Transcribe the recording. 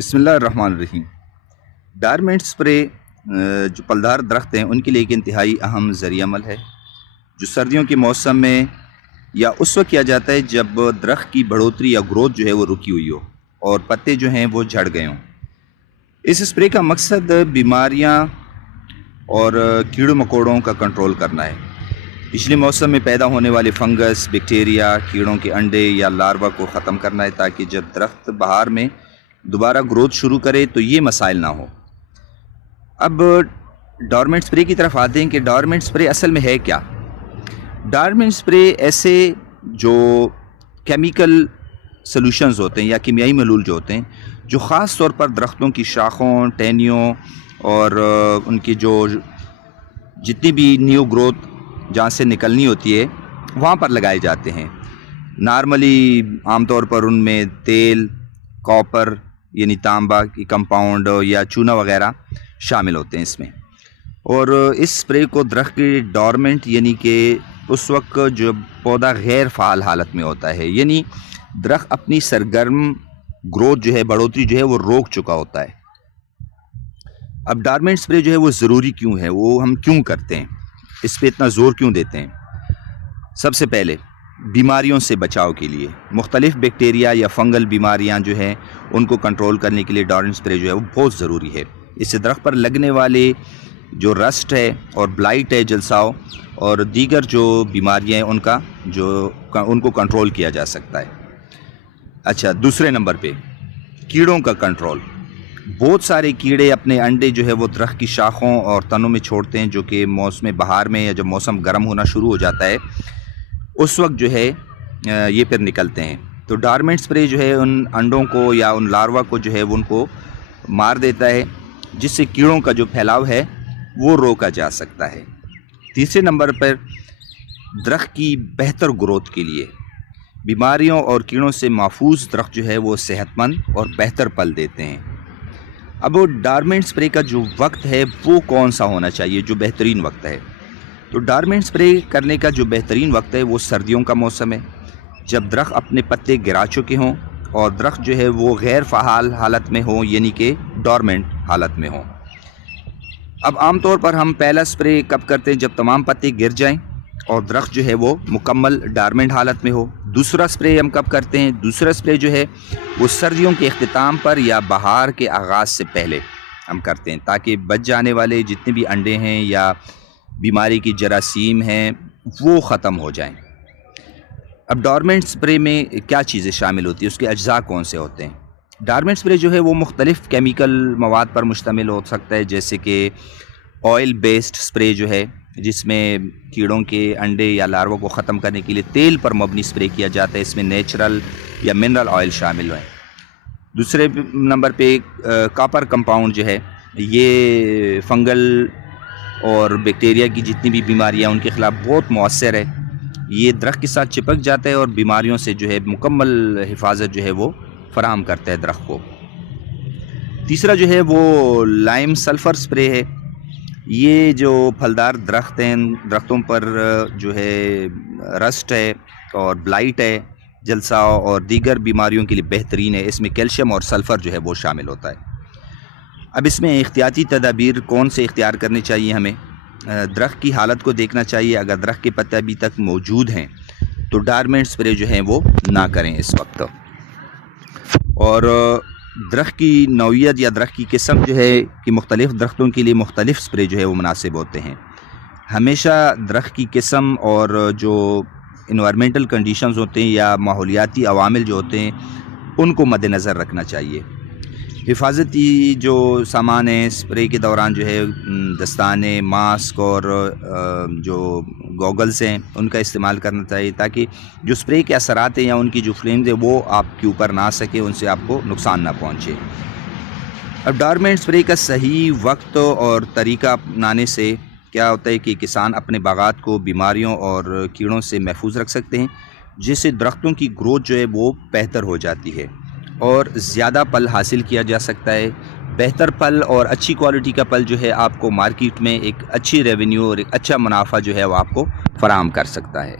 بسم اللہ الرحمن الرحیم۔ ڈارمنٹ سپرے جو پلدار درخت ہیں ان کے لیے ایک انتہائی اہم ذریعہ عمل ہے جو سردیوں کے موسم میں یا اس وقت کیا جاتا ہے جب درخت کی بڑھوتری یا گروتھ جو ہے وہ رکی ہوئی ہو اور پتے جو ہیں وہ جھڑ گئے ہوں۔ اس سپرے کا مقصد بیماریاں اور کیڑوں مکوڑوں کا کنٹرول کرنا ہے۔ پچھلے موسم میں پیدا ہونے والے فنگس، بیکٹیریا، کیڑوں کے انڈے یا لاروا کو ختم کرنا ہے تاکہ جب درخت بہار میں دوبارہ گروتھ شروع کرے تو یہ مسائل نہ ہو۔ اب ڈارمنٹ سپرے کی طرف آتے ہیں کہ ڈارمنٹ سپرے اصل میں ہے کیا۔ ڈارمنٹ سپرے ایسے جو کیمیکل سلوشنز ہوتے ہیں یا کیمیائی محلول جو ہوتے ہیں جو خاص طور پر درختوں کی شاخوں، ٹہنیوں اور ان کی جو جتنی بھی نیو گروتھ جہاں سے نکلنی ہوتی ہے وہاں پر لگائے جاتے ہیں۔ نارملی عام طور پر ان میں تیل، کاپر یعنی تانبا کی کمپاؤنڈ یا چونا وغیرہ شامل ہوتے ہیں اس میں۔ اور اس سپرے کو درخت کے ڈارمنٹ یعنی کہ اس وقت جو پودا غیر فعال حالت میں ہوتا ہے، یعنی درخت اپنی سرگرم گروتھ جو ہے، بڑھوتری جو ہے وہ روک چکا ہوتا ہے۔ اب ڈارمنٹ سپرے جو ہے وہ ضروری کیوں ہے، وہ ہم کیوں کرتے ہیں، اس پہ اتنا زور کیوں دیتے ہیں؟ سب سے پہلے بیماریوں سے بچاؤ کے لیے، مختلف بیکٹیریا یا فنگل بیماریاں جو ہیں ان کو کنٹرول کرنے کے لیے ڈارمنٹ سپرے جو ہے وہ بہت ضروری ہے۔ اس سے درخت پر لگنے والے جو رسٹ ہے اور بلائٹ ہے، جلساؤ اور دیگر جو بیماریاں ہیں ان کو کنٹرول کیا جا سکتا ہے۔ اچھا، دوسرے نمبر پہ کیڑوں کا کنٹرول۔ بہت سارے کیڑے اپنے انڈے جو ہے وہ درخت کی شاخوں اور تنوں میں چھوڑتے ہیں، جو کہ موسم بہار میں یا جب موسم گرم ہونا شروع ہو جاتا ہے اس وقت جو ہے یہ پھر نکلتے ہیں۔ تو ڈارمنٹ سپرے جو ہے ان انڈوں کو یا ان لاروا کو جو ہے وہ ان کو مار دیتا ہے، جس سے کیڑوں کا جو پھیلاؤ ہے وہ روکا جا سکتا ہے۔ تیسرے نمبر پر درخت کی بہتر گروتھ کے لیے، بیماریوں اور کیڑوں سے محفوظ درخت جو ہے وہ صحت مند اور بہتر پھل دیتے ہیں۔ اب وہ ڈارمنٹ سپرے کا جو وقت ہے وہ کون سا ہونا چاہیے، جو بہترین وقت ہے؟ تو ڈارمنٹ سپرے کرنے کا جو بہترین وقت ہے وہ سردیوں کا موسم ہے، جب درخت اپنے پتے گرا چکے ہوں اور درخت جو ہے وہ غیر فعال حالت میں ہوں، یعنی کہ ڈارمنٹ حالت میں ہوں۔ اب عام طور پر ہم پہلا سپرے کب کرتے ہیں؟ جب تمام پتے گر جائیں اور درخت جو ہے وہ مکمل ڈارمنٹ حالت میں ہو۔ دوسرا سپرے ہم کب کرتے ہیں؟ دوسرا سپرے جو ہے وہ سردیوں کے اختتام پر یا بہار کے آغاز سے پہلے ہم کرتے ہیں، تاکہ بچ جانے والے جتنے بھی انڈے ہیں یا بیماری کی جراثیم ہیں وہ ختم ہو جائیں۔ اب ڈارمنٹ سپرے میں کیا چیزیں شامل ہوتی ہیں، اس کے اجزاء کون سے ہوتے ہیں؟ ڈارمنٹ سپرے جو ہے وہ مختلف کیمیکل مواد پر مشتمل ہو سکتا ہے، جیسے کہ آئل بیسڈ سپرے جو ہے جس میں کیڑوں کے انڈے یا لاروا کو ختم کرنے کے لیے تیل پر مبنی سپرے کیا جاتا ہے، اس میں نیچرل یا منرل آئل شامل ہیں۔ دوسرے نمبر پہ کاپر کمپاؤنڈ جو ہے یہ فنگل اور بیکٹیریا کی جتنی بھی بیماریاں ان کے خلاف بہت مؤثر ہے، یہ درخت کے ساتھ چپک جاتا ہے اور بیماریوں سے جو ہے مکمل حفاظت جو ہے وہ فراہم کرتا ہے درخت کو۔ تیسرا جو ہے وہ لائم سلفر سپرے ہے، یہ جو پھلدار درخت ہیں، درختوں پر جو ہے رسٹ ہے اور بلائٹ ہے، جلساؤ اور دیگر بیماریوں کے لیے بہترین ہے۔ اس میں کیلشیم اور سلفر جو ہے وہ شامل ہوتا ہے۔ اب اس میں احتیاطی تدابیر کون سے اختیار کرنے چاہیے ہمیں؟ درخت کی حالت کو دیکھنا چاہیے، اگر درخت کے پتے ابھی تک موجود ہیں تو ڈارمنٹ سپرے جو ہیں وہ نہ کریں اس وقت۔ اور درخت کی نوعیت یا درخت کی قسم جو ہے کہ مختلف درختوں کے لیے مختلف سپرے جو ہے وہ مناسب ہوتے ہیں۔ ہمیشہ درخت کی قسم اور جو انوائرمنٹل کنڈیشنز ہوتے ہیں یا ماحولیاتی عوامل جو ہوتے ہیں ان کو مد نظر رکھنا چاہیے۔ حفاظتی جو سامان ہیں سپرے کے دوران جو ہے دستانے، ماسک اور جو گوگلز ہیں ان کا استعمال کرنا چاہیے، تاکہ جو سپرے کے اثرات ہیں یا ان کی جو فلیمز ہیں وہ آپ کے اوپر نہ آ سکے، ان سے آپ کو نقصان نہ پہنچے۔ اب ڈارمنٹ سپرے کا صحیح وقت اور طریقہ اپنانے سے کیا ہوتا ہے کہ کسان اپنے باغات کو بیماریوں اور کیڑوں سے محفوظ رکھ سکتے ہیں، جس سے درختوں کی گروتھ جو ہے وہ بہتر ہو جاتی ہے اور زیادہ پھل حاصل کیا جا سکتا ہے۔ بہتر پھل اور اچھی کوالٹی کا پھل جو ہے آپ کو مارکیٹ میں ایک اچھی ریونیو اور ایک اچھا منافع جو ہے وہ آپ کو فراہم کر سکتا ہے۔